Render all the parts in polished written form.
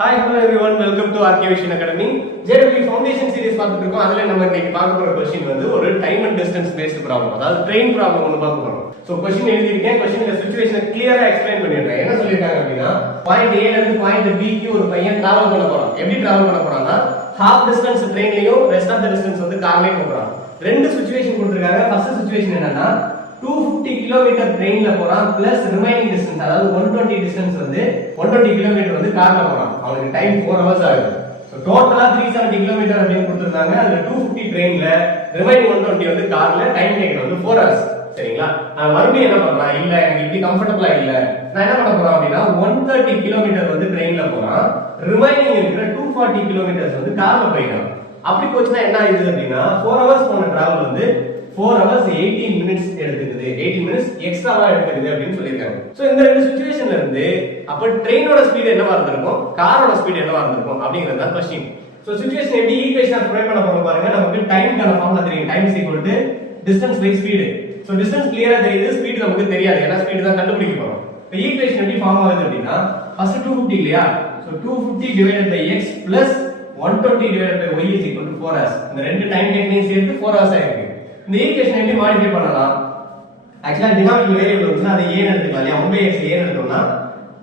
Hi, hello everyone. Welcome to Archivation Academy. JW Foundation series பார்த்துட்டு இருக்கோம். அதுல நம்ம இன்னைக்கு பார்க்க போற क्वेश्चन வந்து ஒரு time and distance based problem. அதாவது ட்ரெயின் ப்ராப்ளம் ஒன்னு பார்க்க போறோம். சோ क्वेश्चन எழுதி இருக்கேன். क्वेश्चनோட சிச்சுவேஷனை கிளியரா எக்ஸ்பிளைன் பண்ணிடுறேன். என்ன சொல்லிருக்காங்க அப்படினா பாயிண்ட் A ல இருந்து பாயிண்ட் B க்கு ஒரு பையன் டிராவல் பண்ண போறான். எப்படி டிராவல் பண்ண போறான்னா half distance ட்ரெயின்லயும் ரெஸ்ட் ஆஃப் தி டிஸ்டன்ஸ் வந்து கார்லயே போறான். ரெண்டு சிச்சுவேஷன் கொடுத்திருக்காங்க. ஃபர்ஸ்ட் சிச்சுவேஷன் என்னன்னா 250 கிலோமீட்டர் ட்ரெயின்ல போறான் பிளஸ் ரிமைனிங் டிஸ்டன்ஸ் அதாவது 120 டிஸ்டன்ஸ் வந்து 120 கிலோமீட்டர் வந்து கார்ல போறான். அவனுக்கு டைம் 4 ஹவர்ஸ் ஆகுது. சோ டோட்டலா 370 கிலோமீட்டர் அப்படின்னு கொடுத்திருந்தாங்க. அதுல 250 ட்ரெயின்ல ரிமைனிங் 120 வந்து கார்ல டைம் டேக்கர் வந்து 4 ஹவர்ஸ். சரிங்களா? நான் மறுபடியும் என்ன பண்றேன்? இல்ல எனக்கு இப்படி கம்ஃபர்ட்டபிளா இல்ல. நான் என்ன பண்ண போறேன் அப்படினா 130 கிலோமீட்டர் வந்து ட்ரெயின்ல போறான். ரிமைனிங் இருக்கிற 240 கிலோமீட்டர்ஸ் வந்து கார்ல போயிடும். அப்படி போச்சுனா என்ன ஆகுது அப்படினா 4 ஹவர்ஸ் போன டிராவல் வந்து 4 hours 18 minutes எடுத்துக்குது. 18 minutes எக்ஸ்ட்ராவா எடுத்துக்குது அப்படினு சொல்லிருக்காங்க. சோ இந்த ரெண்டு சிச்சுவேஷன்ல இருந்து அப்ப ட்ரெயினோட ஸ்பீட் என்னவா இருந்திருக்கும், காரோட ஸ்பீட் என்னவா இருந்திருக்கும் அப்படிங்கறது தான் क्वेश्चन. சோ சிச்சுவேஷன் எப்படி ஈக்குவேஷன் அப்ளை பண்ண போறோம் பாருங்க. நமக்கு டைம்க்கான ஃபார்முலா தெரியும். Time distance by speed. So distance கிளியரா தெரியுது, ஸ்பீட் நமக்கு தெரியாது. ஏன்னா ஸ்பீட் தான் கண்டுபிடிக்க போறோம். இப்போ ஈக்குவேஷன் எப்படி ஃபார்ம் ஆகுது அப்படினா ஃபர்ஸ்ட் 250 இல்லையா? So 250 divided by x plus 120 divided by y is equal to 4 hours. இந்த ரெண்டு டைம் டேக்கிங்கையும் சேர்த்து 4 hours ஆயிருக்கு. இந்த ஈக்குவேஷன் எப்படி மாடிஃபை பண்ணலாம்? ஆக்சுவலா டினாமினேட்டர் வேரியபிள் வந்து அது a ன்னு எடுத்துக்கலாம். இல்லையா? 1/x a ன்னு எடுத்தோம்னா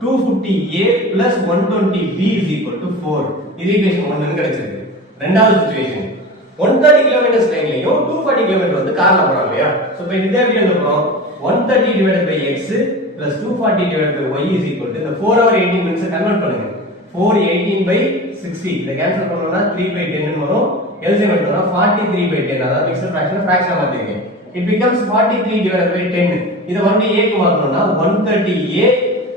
250a plus 120b is equal to 4. இது ஈக்குவேஷன் 1 ன்னு கிடைச்சிருக்கு. ரெண்டாவது சிச்சுவேஷன் 130 கிலோமீட்டர் ட்ரெயின்லயும் 240 கிலோமீட்டர் வந்து கார்ல போறாங்க இல்லையா? சோ இப்போ இது எப்படி எழுதுறோம்? 130 divided by x plus 240 divided by y is equal to இந்த 4 hour 18 minutes கன்வர்ட் பண்ணுங்க. 418 by 60 இத கேன்சல் பண்ணோம்னா 3 by 10 ன்னு வரும். LCM எடுத்தோம்னா 43 by 10 அதாவது mixed fraction ஃபிராக்ஷனா மாத்திங்க. It becomes 43 divided by 10. இத வந்து a க்கு மாத்தணும்னா 130a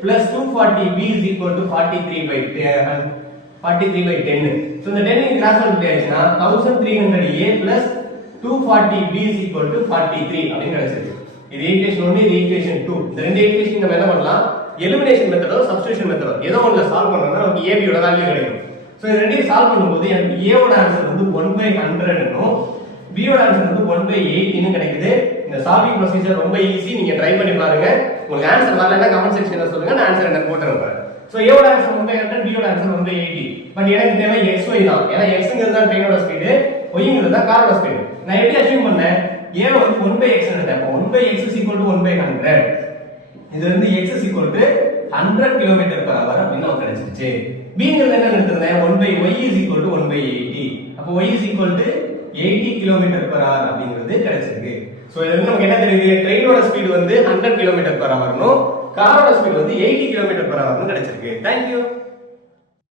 plus 240b is equal to 43 by 10. So இந்த 10 இங்க கிராஸ் மல்டிப்ளை ஆயிடுச்சுனா 1300a plus 240b is equal to 43 அப்படி கிடைச்சிருக்கு. இது ஈக்குவேஷன் 1, இது ஈக்குவேஷன் 2. இந்த ரெண்டு ஈக்குவேஷன் நம்ம என்ன பண்ணலாம்? எலிமினேஷன் மெத்தடோ சப்ஸ்டிடியூஷன் மெத்தடோ ஏதோ ஒண்ணுல சால்வ் பண்ணனும்னா நமக்கு ab யோட வேல்யூ கிடைக்கும். சோ இது ரெண்டையும் சால்வ் பண்ணும்போது எனக்கு a யோட ஆன்சர் வந்து 1/100 ன்னும் b யோட ஆன்சர் வந்து 1/80 ன்னு கிடைக்குது. இந்த சால்விங் ப்ரொசீஜர் ரொம்ப ஈஸி. நீங்க ட்ரை பண்ணி பாருங்க. உங்களுக்கு ஆன்சர் வரலன்னா கமெண்ட் செக்ஷன்ல சொல்லுங்க. நான் ஆன்சர் என்ன போட்டுறேன். சோ a யோட ஆன்சர் 1/100, b யோட ஆன்சர் 1/80. பட் எனக்கு தேவை xy தான். ஏன்னா xங்கிறது தான் ட்ரெயினோட ஸ்பீட், yங்கிறது தான் காரோட ஸ்பீட். நான் எப்படி அச்சீவ் பண்ணேன்? a வந்து 1/x ன்னு எடுத்தேன். அப்ப 1/x = 1/100. இது வந்து x = 100 km/h அப்படின்னு நமக்கு கிடைச்சிருச்சு. b ங்கிறது என்ன எடுத்துறேன்? 1/y = 1/80. அப்ப y = 80 km/h அப்படிங்கிறது கிடைச்சிருக்கு. சோ இதுல இருந்து நமக்கு என்ன தெரியுது? ட்ரெயினோட ஸ்பீட் வந்து 100 km/h னும் காரோட ஸ்பீட் வந்து 80 km/h னு கிடைச்சிருக்கு. Thank you.